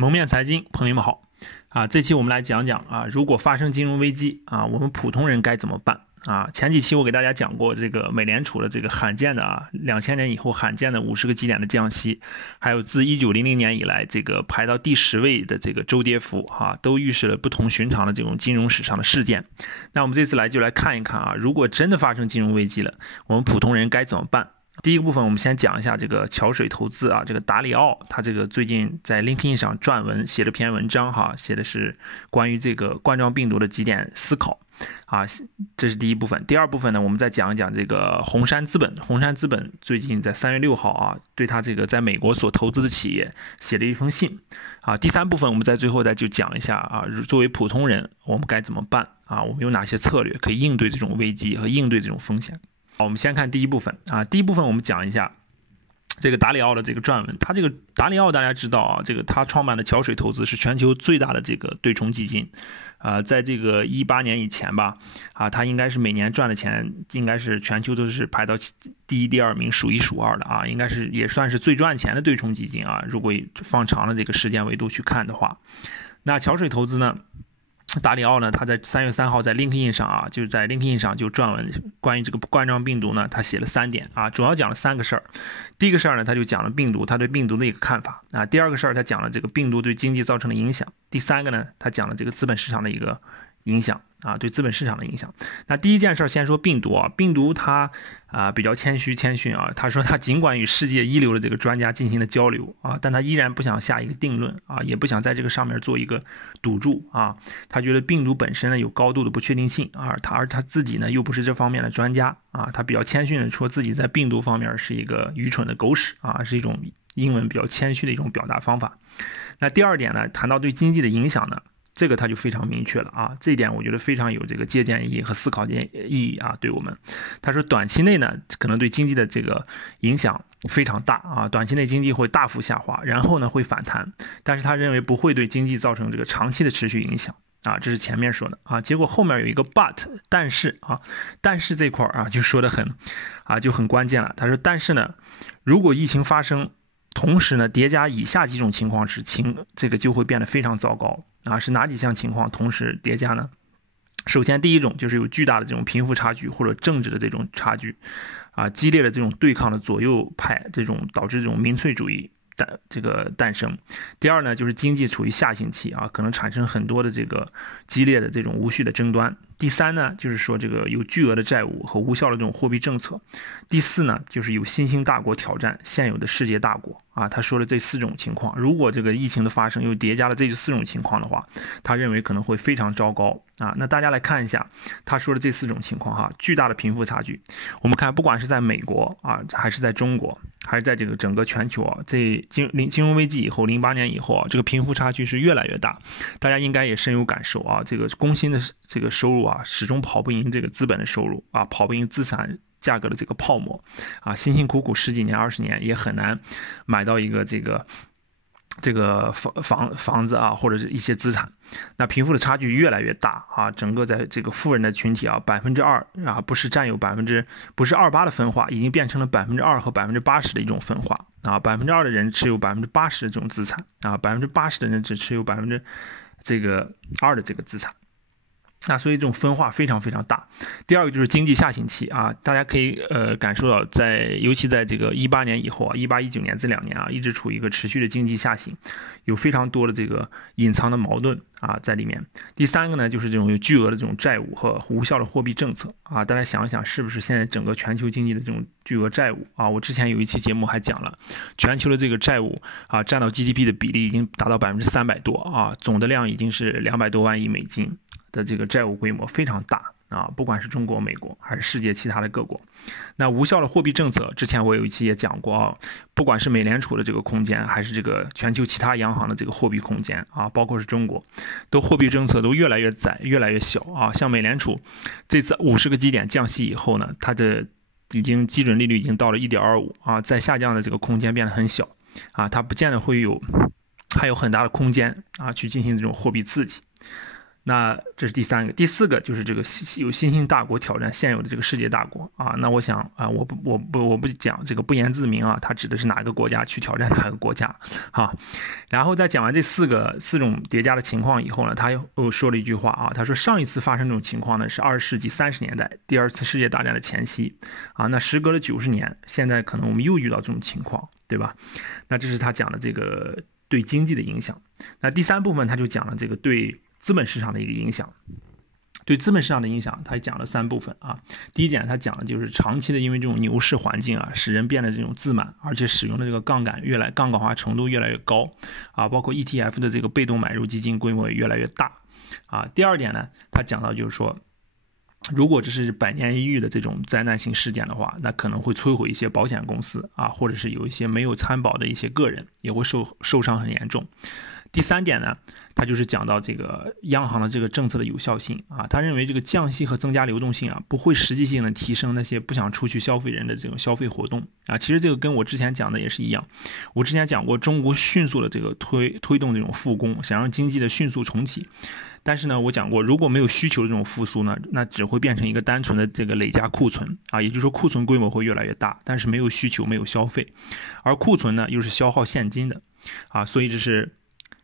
蒙面财经，朋友们好这期我们来讲讲如果发生金融危机我们普通人该怎么办前几期我给大家讲过这个美联储的这个罕见的2000年以后罕见的50个基点的降息，还有自1900年以来这个排到第10位的这个周跌幅都预示了不同寻常的这种金融史上的事件。那我们这次就来看一看如果真的发生金融危机了，我们普通人该怎么办？第一个部分我们先讲一下这个桥水投资这个达里奥他这个最近在 LinkedIn 上撰文写了篇文章写的是关于这个冠状病毒的几点思考这是第一部分。第二部分呢，我们再讲一讲这个红杉资本最近在3月6号对他这个在美国所投资的企业写了一封信第三部分我们在最后就讲一下作为普通人我们该怎么办我们有哪些策略可以应对这种危机和应对这种风险。我们先看第一部分第一部分我们讲一下这个达里奥的这个撰文。他这个达里奥大家知道这个他创办的桥水投资是全球最大的这个对冲基金在这个18年以前吧他应该是每年赚的钱应该是全球都是排到第一第二名，数一数二的应该是也算是最赚钱的对冲基金如果放长了这个时间维度去看的话。那桥水投资呢，达里奥呢，他在3月3号在 LinkedIn 上就是在 LinkedIn 上就撰文关于这个冠状病毒呢，他写了3点主要讲了3个事儿。第一个事儿呢，他就讲了病毒，他对病毒的一个看法第二个事儿，他讲了这个病毒对经济造成的影响。第三个呢，他讲了这个资本市场的一个影响对资本市场的影响。那第一件事先说病毒病毒它比较谦逊他说他尽管与世界一流的这个专家进行了交流但他依然不想下一个定论也不想在这个上面做一个赌注他觉得病毒本身呢有高度的不确定性而他自己呢又不是这方面的专家他比较谦逊的说自己在病毒方面是一个愚蠢的狗屎是一种英文比较谦虚的一种表达方法。那第二点呢，谈到对经济的影响呢，这个他就非常明确了这一点我觉得非常有这个借鉴意义和思考意义对我们。他说短期内呢可能对经济的这个影响非常大短期内经济会大幅下滑，然后呢会反弹，但是他认为不会对经济造成这个长期的持续影响这是前面说的结果后面有一个 but 但是这块就说的就很关键了。他说但是呢，如果疫情发生同时呢叠加以下几种情况时，这个就会变得非常糟糕是哪几项情况同时叠加呢？首先第一种就是有巨大的这种贫富差距或者政治的这种差距激烈的这种对抗的左右派这种导致这种民粹主义这个诞生。第二呢，就是经济处于下行期可能产生很多的这个激烈的这种无序的争端。第三呢，就是说这个有巨额的债务和无效的这种货币政策。第四呢，就是有新兴大国挑战现有的世界大国他说了这4种情况，如果这个疫情的发生又叠加了这4种情况的话，他认为可能会非常糟糕那大家来看一下他说的这4种情况巨大的贫富差距。我们看不管是在美国还是在中国还是在这个整个全球这金融危机以后08年以后这个贫富差距是越来越大。大家应该也深有感受这个工薪的这个收入始终跑不赢这个资本的收入跑不赢资产价格的这个泡沫辛辛苦苦10几年20年也很难买到一个这个房子或者是一些资产。那贫富的差距越来越大整个在这个富人的群体2%不是占有不是28%的分化，已经变成了2%和80%的一种分化2%的人持有80%的这种资产80%的人只持有2%的这个资产所以这种分化非常非常大。第二个就是经济下行期大家可以感受到尤其在这个18年以后18、19年这2年一直处于一个持续的经济下行，有非常多的这个隐藏的矛盾在里面。第三个呢，就是这种有巨额的这种债务和无效的货币政策大家想一想是不是现在整个全球经济的这种巨额债务我之前有一期节目还讲了全球的这个债务占到 GDP 的比例已经达到300%多总的量已经是200多万亿美金的这个债务规模非常大不管是中国、美国还是世界其他的各国。那无效的货币政策之前我有一期也讲过不管是美联储的这个空间还是这个全球其他央行的这个货币空间包括是中国货币政策都越来越窄越来越小像美联储这次50个基点降息以后呢，它的已经基准利率已经到了 1.25 在下降的这个空间变得很小它不见得还有很大的空间去进行这种货币刺激。那这是第3个，第4个就是这个有新兴大国挑战现有的这个世界大国啊。那我想啊，我不讲这个不言自明啊，它指的是哪个国家去挑战哪个国家啊。然后在讲完这4种叠加的情况以后呢，他又说了一句话啊，他说上一次发生这种情况呢是20世纪30年代第2次世界大战的前夕啊。那时隔了90年，现在可能我们又遇到这种情况，对吧？那这是他讲的这个对经济的影响。那第3部分他就讲了这个对资本市场的一个影响。对资本市场的影响，他讲了3部分啊。第一点，他讲的就是长期的因为这种牛市环境啊，使人变得这种自满，而且使用的这个杠杆化程度越来越高啊，包括 ETF 的这个被动买入基金规模也越来越大啊。第二点呢，他讲到就是说，如果这是100年一遇的这种灾难性事件的话，那可能会摧毁一些保险公司啊，或者是有一些没有参保的一些个人也会受伤很严重。第3点呢，他就是讲到这个央行的这个政策的有效性啊，他认为这个降息和增加流动性啊，不会实际性的提升那些不想出去消费人的这种消费活动啊。其实这个跟我之前讲的也是一样，我之前讲过中国迅速的这个推动这种复工，想让经济的迅速重启。但是呢，我讲过，如果没有需求的这种复苏呢，那只会变成一个单纯的这个累加库存啊，也就是说库存规模会越来越大，但是没有需求，没有消费，而库存呢又是消耗现金的啊，所以这是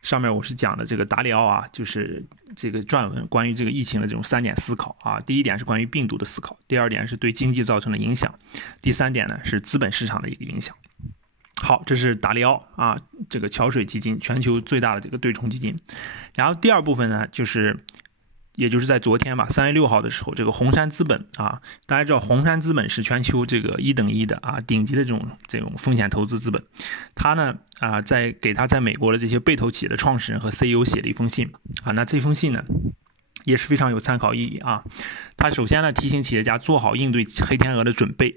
上面我是讲的这个达里奥啊，就是这个撰文关于这个疫情的这种3点思考啊。第1点是关于病毒的思考，第2点是对经济造成的影响，第3点呢是资本市场的一个影响。好，这是达里奥啊，这个桥水基金全球最大的这个对冲基金。然后第2部分呢，也就是在昨天吧，3月6号的时候，这个红杉资本啊，大家知道红杉资本是全球这个1等1的啊，顶级的这种风险投资资本。他呢给他在美国的这些被投企业的创始人和 CEO 写了一封信啊，那这封信呢也是非常有参考意义啊。他首先呢提醒企业家做好应对黑天鹅的准备。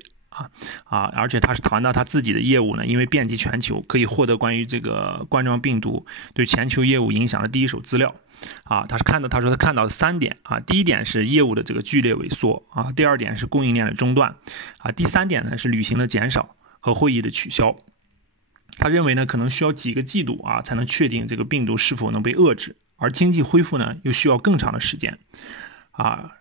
而且他是谈到他自己的业务呢，因为遍及全球，可以获得关于这个冠状病毒对全球业务影响的第一手资料啊。他说他看到3点啊，第1点是业务的这个剧烈萎缩啊，第2点是供应链的中断啊，第3点呢是旅行的减少和会议的取消。他认为呢，可能需要几个季度啊，才能确定这个病毒是否能被遏制，而经济恢复呢，又需要更长的时间啊。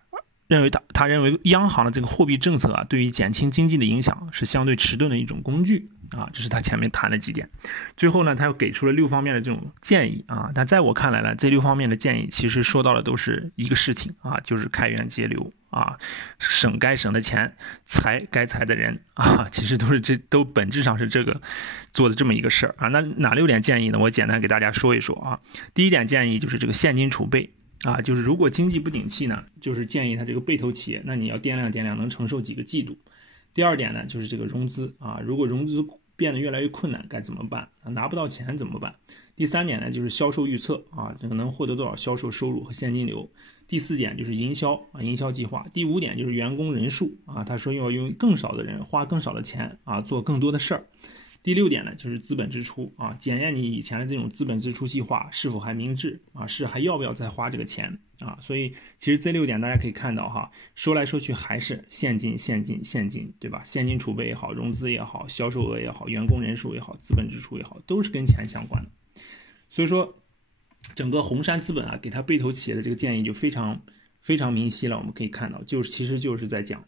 他认为央行的这个货币政策啊，对于减轻经济的影响是相对迟钝的一种工具啊，这是他前面谈的几点。最后呢，他又给出了6方面的这种建议啊，但在我看来呢，这6方面的建议其实说到的都是一个事情啊，就是开源节流啊，省该省的钱，裁该裁的人啊，其实都本质上是这个做的这么一个事儿啊。那哪6点建议呢？我简单给大家说一说啊。第1点建议就是这个现金储备。就是如果经济不景气呢，就是建议他这个被投企业，那你要掂量能承受几个季度。第2点呢，就是这个融资啊，如果融资变得越来越困难该怎么办啊？拿不到钱怎么办？第3点呢，就是销售预测啊，这个能获得多少销售收入和现金流。第4点就是营销计划。第5点就是员工人数啊，他说要用更少的人花更少的钱啊，做更多的事儿。第6点呢，就是资本支出啊，检验你以前的这种资本支出计划是否还明智啊，还要不要再花这个钱啊？所以其实这6点大家可以看到哈，说来说去还是现金，对吧？现金储备也好，融资也好，销售额也好，员工人数也好，资本支出也好，都是跟钱相关的。所以说，整个红杉资本啊，给他被投企业的这个建议就非常非常明晰了。我们可以看到，其实就是在讲。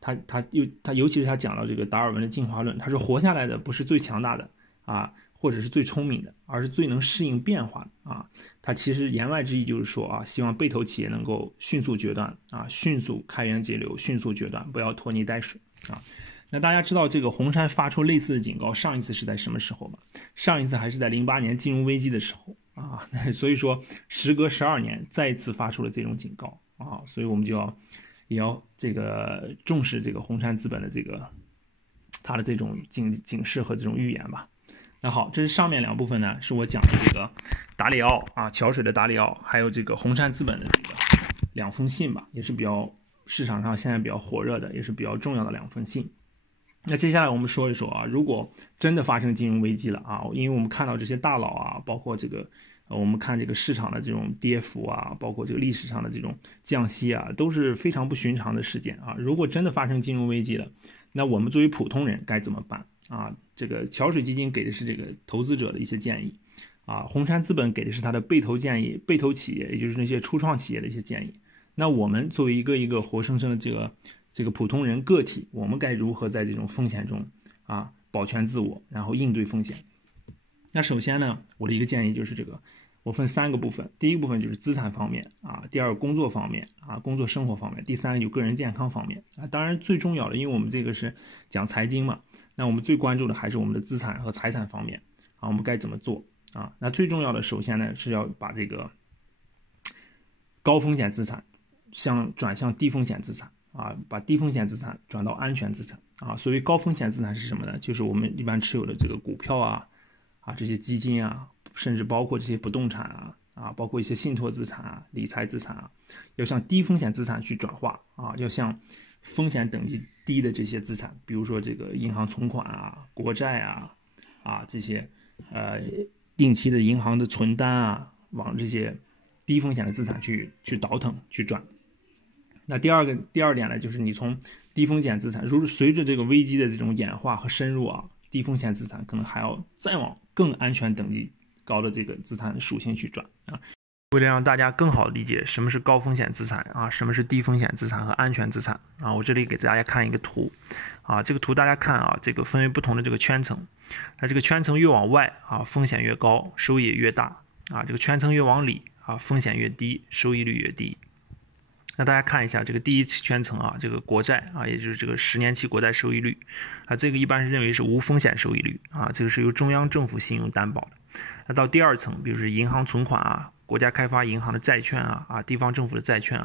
他尤其是他讲到这个达尔文的进化论，他说活下来的不是最强大的啊，或者是最聪明的，而是最能适应变化的啊。他其实言外之意就是说啊，希望被投企业能够迅速决断啊，迅速开源节流，迅速决断，不要拖泥带水啊。那大家知道这个红杉发出类似的警告，上一次是在什么时候吗？上一次还是在08年金融危机的时候啊。所以说时隔12年再一次发出了这种警告啊，所以我们也要这个重视这个红杉资本的它的这种警示和这种预言吧。那好，这是上面2部分呢，是我讲的这个达里奥啊，桥水的达里奥，还有这个红杉资本的这个2封信吧，也是比较市场上现在比较火热的，也是比较重要的2封信。那接下来我们说一说啊，如果真的发生金融危机了啊，因为我们看到这些大佬啊，包括这个我们看这个市场的这种跌幅啊，包括这个历史上的这种降息啊，都是非常不寻常的事件啊。如果真的发生金融危机了，那我们作为普通人该怎么办啊？这个桥水基金给的是这个投资者的一些建议红杉资本给的是它的被投建议、被投企业，也就是那些初创企业的一些建议。那我们作为一个活生生的这个普通人个体，我们该如何在这种风险中保全自我，然后应对风险？那首先呢，我的一个建议就是我分3个部分。第一个部分就是资产方面第二个工作方面工作生活方面，第三个就个人健康方面当然最重要的，因为我们这个是讲财经嘛，那我们最关注的还是我们的资产和财产方面我们该怎么做那最重要的，首先呢是要把这个高风险资产转向低风险资产把低风险资产转到安全资产所谓高风险资产是什么呢？就是我们一般持有的这个股票这些基金甚至包括这些不动产包括一些信托资产理财资产要向低风险资产去转化要向风险等级低的这些资产，比如说这个银行存款国债这些定期的银行的存单往这些低风险的资产去倒腾去转。那第二点呢，就是你从低风险资产，如果随着这个危机的这种演化和深入低风险资产可能还要再往更安全等级高的这个资产属性去转为了让大家更好的理解什么是高风险资产什么是低风险资产和安全资产我这里给大家看一个图这个图大家看这个分为不同的这个圈层，那这个圈层越往外风险越高，收益也越大这个圈层越往里风险越低，收益率越低。那大家看一下这个第一圈层这个国债也就是这个10年期国债收益率这个一般是认为是无风险收益率这个是由中央政府信用担保的。那到第二层，比如说银行存款国家开发银行的债券地方政府的债券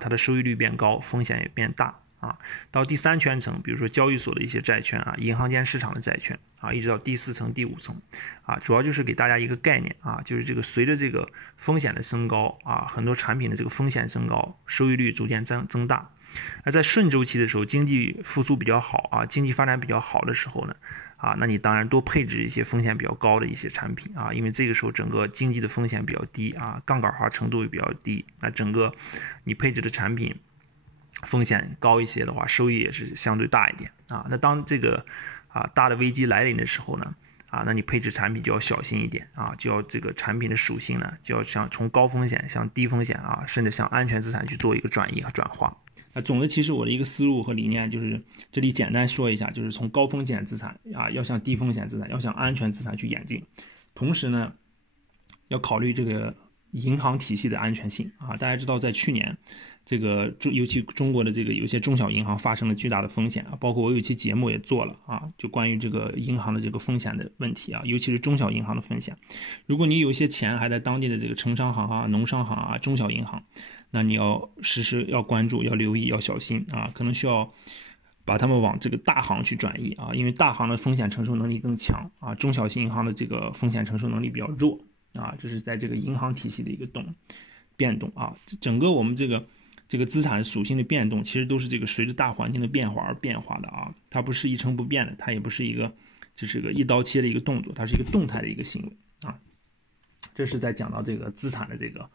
它的收益率变高，风险也变大到第3圈层，比如说交易所的一些债券银行间市场的债券一直到第4层第5层主要就是给大家一个概念就是这个随着这个风险的升高很多产品的这个风险升高，收益率逐渐增大。而在顺周期的时候，经济复苏比较好经济发展比较好的时候呢那你当然多配置一些风险比较高的一些产品因为这个时候整个经济的风险比较低杠杆化程度也比较低，那整个你配置的产品风险高一些的话，收益也是相对大一点那当这个大的危机来临的时候呢那你配置产品就要小心一点就要这个产品的属性呢就要从高风险向低风险甚至向安全资产去做一个转移和转化。总的其实我的一个思路和理念就是这里简单说一下，就是从高风险资产要向低风险资产，要向安全资产去演进。同时呢要考虑这个银行体系的安全性大家知道在去年这个尤其中国的这个有些中小银行发生了巨大的风险包括我有一期节目也做了就关于这个银行的这个风险的问题尤其是中小银行的风险。如果你有一些钱还在当地的这个城商行农商行中小银行，那你要时时要关注，要留意，要小心可能需要把他们往这个大行去转移因为大行的风险承受能力更强中小型银行的这个风险承受能力比较弱这是在这个银行体系的一个变动整个我们这个资产属性的变动，其实都是这个随着大环境的变化而变化的它不是一成不变的，它也不是就是个一刀切的一个动作，它是一个动态的一个行为这是在讲到这个资产的这个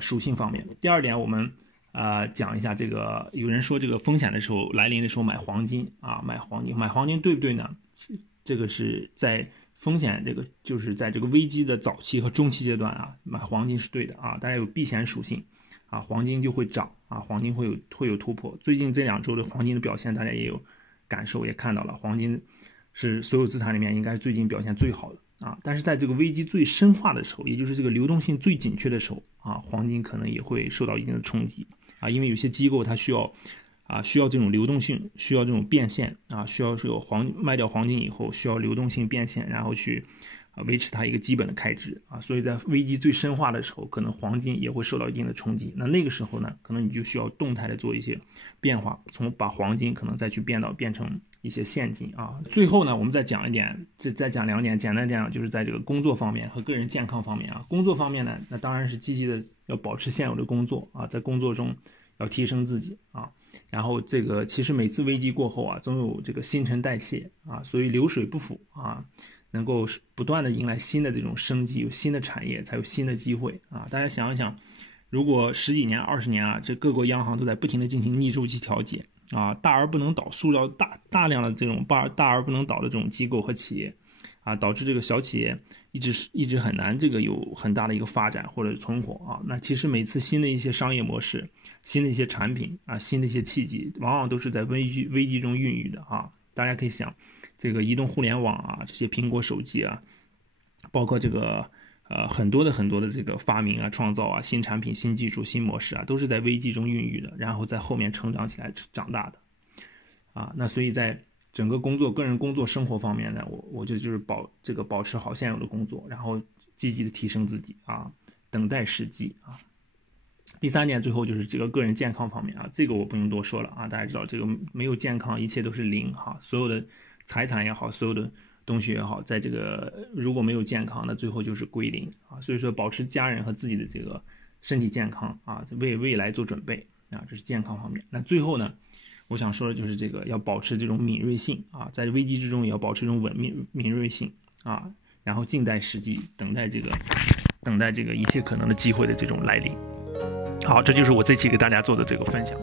属性方面。第二点，我们讲一下这个有人说这个风险的时候来临的时候买黄金买黄金对不对呢？这个是在风险这个就是在这个危机的早期和中期阶段买黄金是对的大家有避险属性黄金就会涨黄金会有突破。最近这2周的黄金的表现大家也有感受，也看到了，黄金是所有资产里面应该是最近表现最好的但是在这个危机最深化的时候，也就是这个流动性最紧缺的时候黄金可能也会受到一定的冲击因为有些机构它需要这种流动性，需要这种变现需要卖掉黄金以后需要流动性变现，然后去维持它一个基本的开支所以在危机最深化的时候，可能黄金也会受到一定的冲击。那个时候呢，可能你就需要动态的做一些变化，把黄金可能再去变成一些现金最后呢，我们再讲2点，简单讲就是在这个工作方面和个人健康方面工作方面呢，那当然是积极的要保持现有的工作在工作中要提升自己然后这个其实每次危机过后总有这个新陈代谢所以流水不腐能够不断的迎来新的这种生机，有新的产业才有新的机会大家想一想，如果10几年20年这各国央行都在不停的进行逆周期调节大而不能倒，塑造大量的这种大而不能倒的这种机构和企业啊，导致这个小企业一直很难这个有很大的一个发展或者存活啊。那其实每次新的一些商业模式、新的一些产品啊、新的一些契机，往往都是在危机中孕育的啊。大家可以想，这个移动互联网啊，这些苹果手机啊，包括这个很多的这个发明啊、创造啊、新产品、新技术、新模式啊，都是在危机中孕育的，然后在后面成长起来长大的啊。那所以在整个个人工作生活方面呢，我觉得就是保持好现有的工作，然后积极的提升自己啊，等待时机啊。第3点，最后就是这个个人健康方面啊，这个我不用多说了啊，大家知道这个没有健康，一切都是零哈，所有的财产也好，所有的东西也好，在这个如果没有健康，那最后就是归零啊。所以说，保持家人和自己的这个身体健康啊，为未来做准备啊，这是健康方面。那最后呢，我想说的就是这个要保持这种敏锐性啊，在危机之中也要保持这种敏锐性啊，然后静待时机，等待这个一切可能的机会的这种来临。好，这就是我这期给大家做的这个分享。